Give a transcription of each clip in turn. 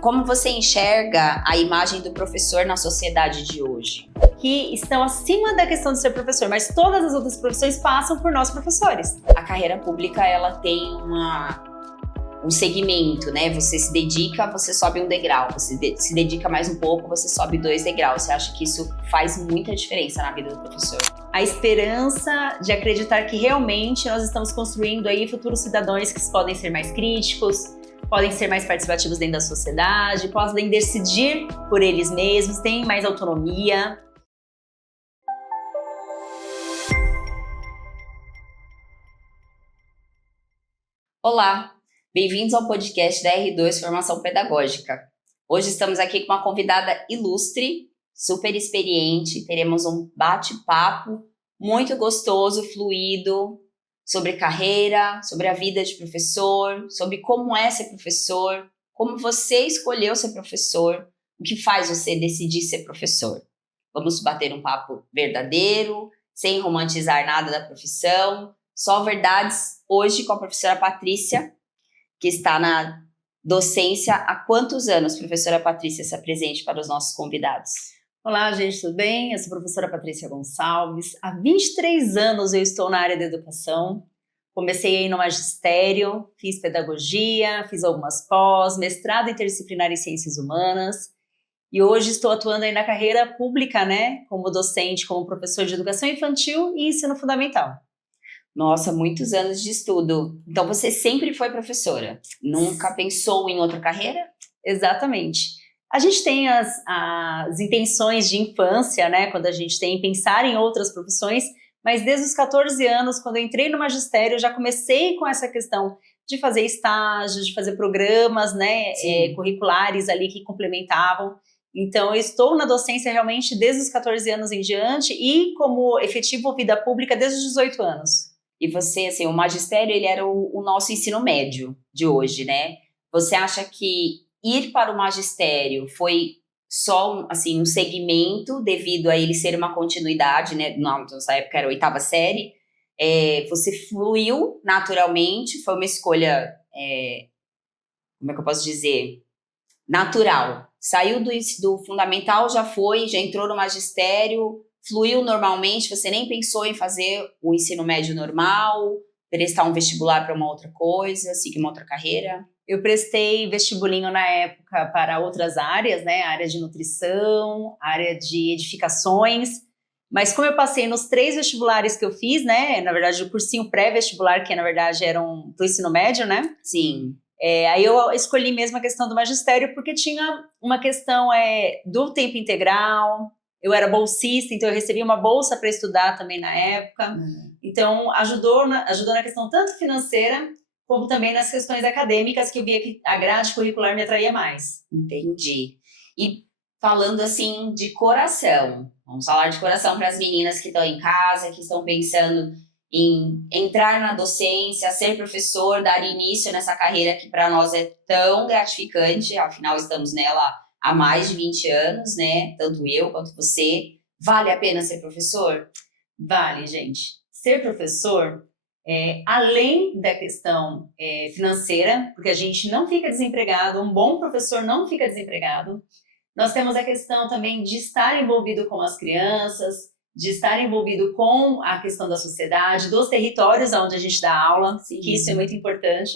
como você enxerga a imagem do professor na sociedade de hoje? Que estão acima da questão de ser professor, mas todas as outras profissões passam por nós professores. A carreira pública, ela tem um segmento, né? Você se dedica, você sobe um degrau. Você se dedica mais um pouco, você sobe 2 degraus. Você acha que isso faz muita diferença na vida do professor? A esperança de acreditar que realmente nós estamos construindo aí futuros cidadãos que podem ser mais críticos, podem ser mais participativos dentro da sociedade, podem decidir por eles mesmos, têm mais autonomia. Olá, bem-vindos ao podcast da R2 Formação Pedagógica. Hoje estamos aqui com uma convidada ilustre, super experiente, teremos um bate-papo muito gostoso, fluido, sobre carreira, sobre a vida de professor, sobre como é ser professor, como você escolheu ser professor, o que faz você decidir ser professor. Vamos bater um papo verdadeiro, sem romantizar nada da profissão, só verdades hoje com a professora Patrícia, que está na docência há quantos anos, professora Patrícia, se apresente para os nossos convidados? Olá, gente, tudo bem? Eu sou a professora Patrícia Gonçalves. Há 23 anos eu estou na área da educação. Comecei aí no magistério, fiz pedagogia, fiz algumas pós, mestrado interdisciplinar em ciências humanas. E hoje estou atuando aí na carreira pública, né? Como docente, como professor de educação infantil e ensino fundamental. Nossa, muitos anos de estudo. Então você sempre foi professora? Nunca pensou em outra carreira? Exatamente. A gente tem as intenções de infância, né? Quando a gente tem pensar em outras profissões, mas desde os 14 anos, quando eu entrei no magistério, eu já comecei com essa questão de fazer estágios, de fazer programas, né? Curriculares ali que complementavam. Então, eu estou na docência realmente desde os 14 anos em diante e como efetivo vida pública desde os 18 anos. E você, assim, o magistério, ele era o nosso ensino médio de hoje, né? Você acha que ir para o magistério foi só, um segmento devido a ele ser uma continuidade, né? Na nossa época era a 8ª série. Você fluiu naturalmente, foi uma escolha, como é que eu posso dizer? Natural. Saiu do fundamental, já entrou no magistério, fluiu normalmente, você nem pensou em fazer o ensino médio normal, prestar um vestibular para uma outra coisa, seguir uma outra carreira? Eu prestei vestibulinho na época para outras áreas, né? Área de nutrição, área de edificações, mas como eu passei nos 3 vestibulares que eu fiz, né? Na verdade, o cursinho pré-vestibular, que na verdade eram do ensino médio, né? Sim. Aí eu escolhi mesmo a questão do magistério porque tinha uma questão do tempo integral. Eu era bolsista, então eu recebi uma bolsa para estudar também na época. Então ajudou na questão tanto financeira como também nas questões acadêmicas, que eu via que a grade curricular me atraía mais. Entendi. E falando assim de coração, vamos falar de coração para as meninas que estão em casa, que estão pensando em entrar na docência, ser professor, dar início nessa carreira que para nós é tão gratificante, afinal estamos nela há mais de 20 anos, né? Tanto eu quanto você. Vale a pena ser professor? Vale, gente. Ser professor, além da questão financeira, porque a gente não fica desempregado, um bom professor não fica desempregado, nós temos a questão também de estar envolvido com as crianças, de estar envolvido com a questão da sociedade, dos territórios onde a gente dá aula, que isso é muito importante.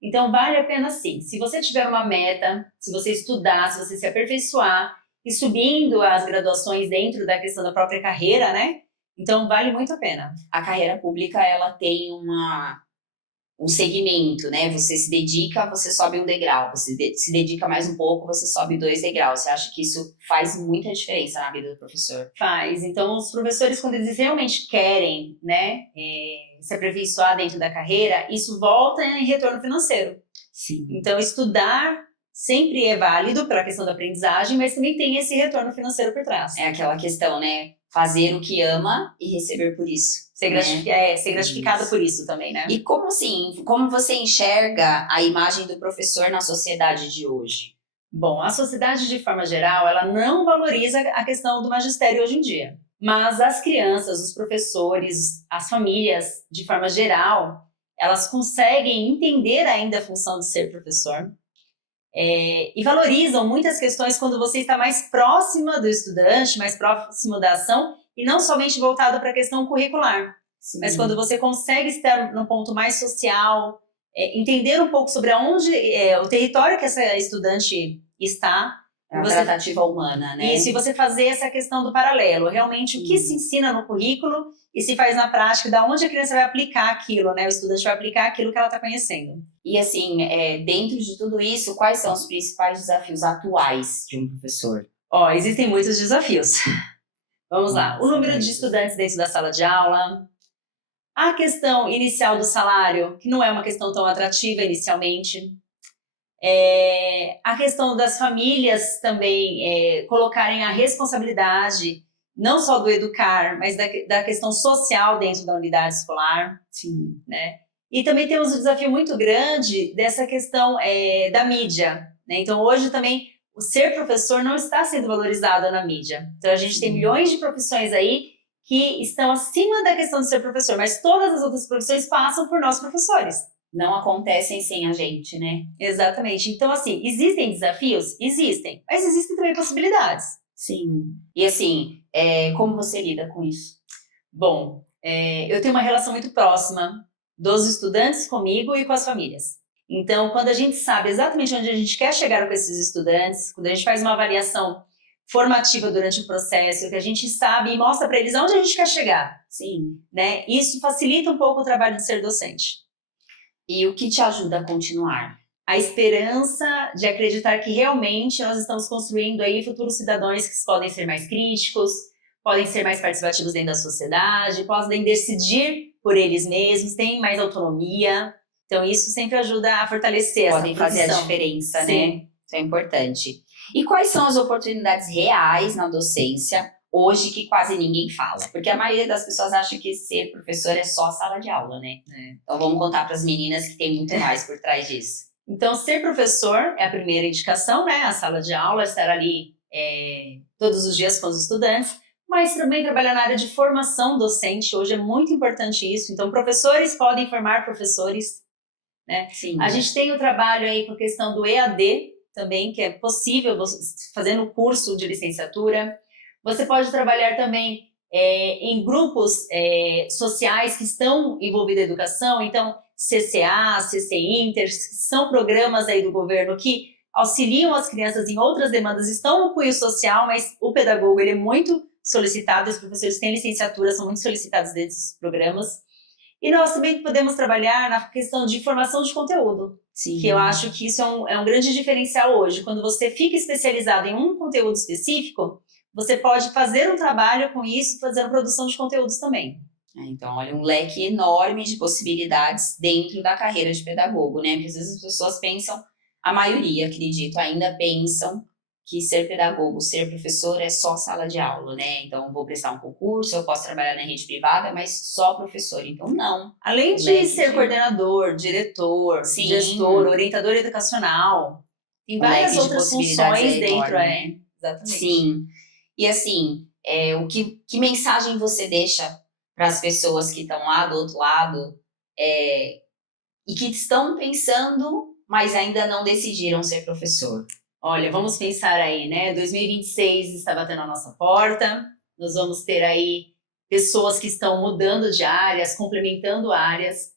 Então, vale a pena sim. Se você tiver uma meta, se você estudar, se você se aperfeiçoar e subindo as graduações dentro da questão da própria carreira, né? Então, vale muito a pena. A carreira pública, ela tem um segmento, né? Você se dedica, você sobe um degrau. Você se dedica mais um pouco, você sobe 2 degraus. Você acha que isso faz muita diferença na vida do professor? Faz. Então, os professores, quando eles realmente querem, né, se aperfeiçoar dentro da carreira, isso volta em retorno financeiro. Sim. Então, estudar sempre é válido para a questão da aprendizagem, mas também tem esse retorno financeiro por trás. É aquela questão, né? Fazer o que ama e receber por isso. Ser gratificado por isso também, né? E como você enxerga a imagem do professor na sociedade de hoje? Bom, a sociedade de forma geral, ela não valoriza a questão do magistério hoje em dia. Mas as crianças, os professores, as famílias, de forma geral, elas conseguem entender ainda a função de ser professor. e valorizam muitas questões quando você está mais próxima do estudante, mais próximo da ação, e não somente voltado para a questão curricular, Sim. mas quando você consegue estar no ponto mais social, entender um pouco sobre aonde o território que essa estudante está. É uma tratativa humana, né? Isso, e você fazer essa questão do paralelo, realmente o que se ensina no currículo e se faz na prática, da onde a criança vai aplicar aquilo, né? O estudante vai aplicar aquilo que ela está conhecendo. E assim, dentro de tudo isso, quais são os principais desafios atuais de um professor? Existem muitos desafios. Vamos lá. O número de estudantes dentro da sala de aula, a questão inicial do salário, que não é uma questão tão atrativa inicialmente. A questão das famílias também colocarem a responsabilidade, não só do educar, mas da questão social dentro da unidade escolar. Sim. Né? E também temos um desafio muito grande dessa questão da mídia. Né? Então, hoje também, o ser professor não está sendo valorizado na mídia. Então, a gente tem milhões de profissões aí que estão acima da questão de ser professor, mas todas as outras profissões passam por nós professores. Não acontecem sem a gente, né? Exatamente. Então, assim, existem desafios? Existem. Mas existem também possibilidades. Sim. E assim, como você lida com isso? Bom, eu tenho uma relação muito próxima dos estudantes comigo e com as famílias. Então, quando a gente sabe exatamente onde a gente quer chegar com esses estudantes, quando a gente faz uma avaliação formativa durante o processo, que a gente sabe e mostra para eles aonde a gente quer chegar. Sim. Né? Isso facilita um pouco o trabalho de ser docente. E o que te ajuda a continuar? A esperança de acreditar que realmente nós estamos construindo aí futuros cidadãos que podem ser mais críticos, podem ser mais participativos dentro da sociedade, podem decidir por eles mesmos, têm mais autonomia. Então isso sempre ajuda a fortalecer essa profissão. Podem fazer a diferença, Sim. Né? Isso é importante. E quais são as oportunidades reais na docência hoje que quase ninguém fala? Porque a maioria das pessoas acha que ser professor é só sala de aula, né? Então vamos contar para as meninas que tem muito mais por trás disso. Então, ser professor é a primeira indicação, né? A sala de aula, estar ali todos os dias com os estudantes, mas também trabalhar na área de formação docente. Hoje é muito importante isso. Então, professores podem formar professores, né? Sim. A gente tem o trabalho aí com a questão do EAD também, que é possível fazendo o curso de licenciatura. Você pode trabalhar também em grupos sociais que estão envolvidos na educação, então CCA, CC Inter, são programas aí do governo que auxiliam as crianças em outras demandas, estão no cunho social, mas o pedagogo ele é muito solicitado, os professores que têm licenciatura são muito solicitados desses programas. E nós também podemos trabalhar na questão de formação de conteúdo, Sim. Que eu acho que isso é um grande diferencial hoje. Quando você fica especializado em um conteúdo específico, você pode fazer um trabalho com isso, fazendo produção de conteúdos também. Então, olha, um leque enorme de possibilidades dentro da carreira de pedagogo, né? Porque às vezes as pessoas pensam, a maioria, acredito, ainda pensam que ser pedagogo, ser professor é só sala de aula, né? Então, vou prestar um concurso, eu posso trabalhar na rede privada, mas só professor. Então, não. Além de ser coordenador, diretor, Sim. Gestor, orientador educacional, tem várias outras funções dentro, né? Exatamente. Sim. E assim, que mensagem você deixa para as pessoas que estão lá do outro lado e que estão pensando, mas ainda não decidiram ser professor? Olha, vamos pensar aí, né? 2026 está batendo a nossa porta, nós vamos ter aí pessoas que estão mudando de áreas, complementando áreas,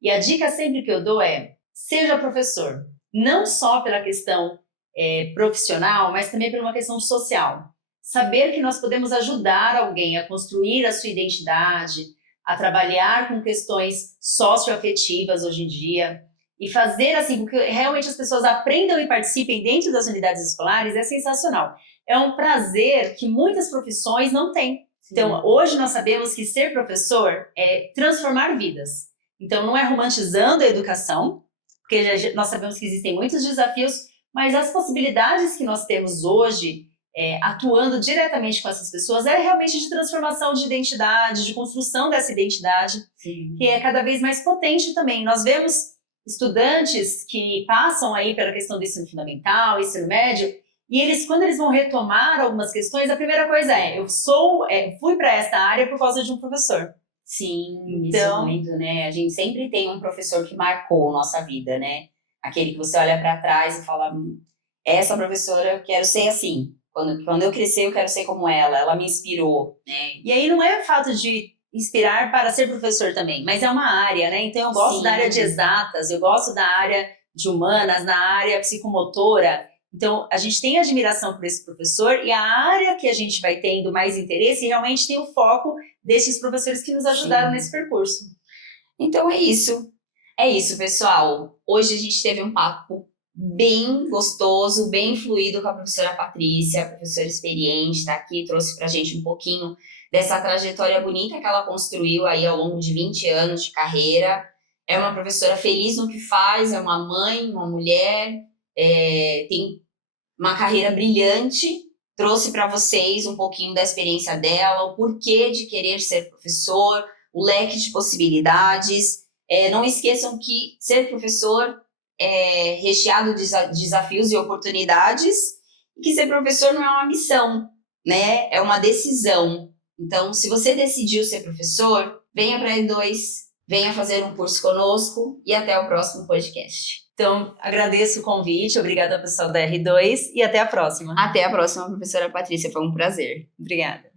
e a dica sempre que eu dou é, seja professor, não só pela questão profissional, mas também por uma questão social. Saber que nós podemos ajudar alguém a construir a sua identidade, a trabalhar com questões socioafetivas hoje em dia e fazer assim com que realmente as pessoas aprendam e participem dentro das unidades escolares é sensacional. É um prazer que muitas profissões não têm. Então, hoje nós sabemos que ser professor é transformar vidas. Então, não é romantizando a educação, porque nós sabemos que existem muitos desafios, mas as possibilidades que nós temos hoje atuando diretamente com essas pessoas é realmente de transformação de identidade, de construção dessa identidade, Sim. Que é cada vez mais potente também. Nós vemos estudantes que passam aí pela questão do ensino fundamental, ensino médio, e eles, quando eles vão retomar algumas questões, a primeira coisa fui para essa área por causa de um professor. Sim, então, isso muito, né? A gente sempre tem um professor que marcou nossa vida, né? Aquele que você olha para trás e fala, essa professora eu quero ser assim. Quando eu crescer, eu quero ser como ela me inspirou, né? E aí não é o fato de inspirar para ser professor também, mas é uma área, né? Então eu gosto Sim. da área de exatas, eu gosto da área de humanas, na área psicomotora. Então a gente tem admiração por esse professor e a área que a gente vai tendo mais interesse realmente tem o foco desses professores que nos ajudaram Sim. nesse percurso. Então é isso. É isso, pessoal. Hoje a gente teve um papo bem gostoso, bem fluido com a professora Patrícia, professora experiente, tá aqui, trouxe pra gente um pouquinho dessa trajetória bonita que ela construiu aí ao longo de 20 anos de carreira. É uma professora feliz no que faz, é uma mãe, uma mulher, tem uma carreira brilhante, trouxe para vocês um pouquinho da experiência dela, o porquê de querer ser professor, o leque de possibilidades. Não esqueçam que ser professor é recheado de desafios e oportunidades, e que ser professor não é uma missão, né? É uma decisão. Então, se você decidiu ser professor, venha para a R2, venha fazer um curso conosco e até o próximo podcast. Então, agradeço o convite, obrigada ao pessoal da R2 e até a próxima. Até a próxima, professora Patrícia, foi um prazer. Obrigada.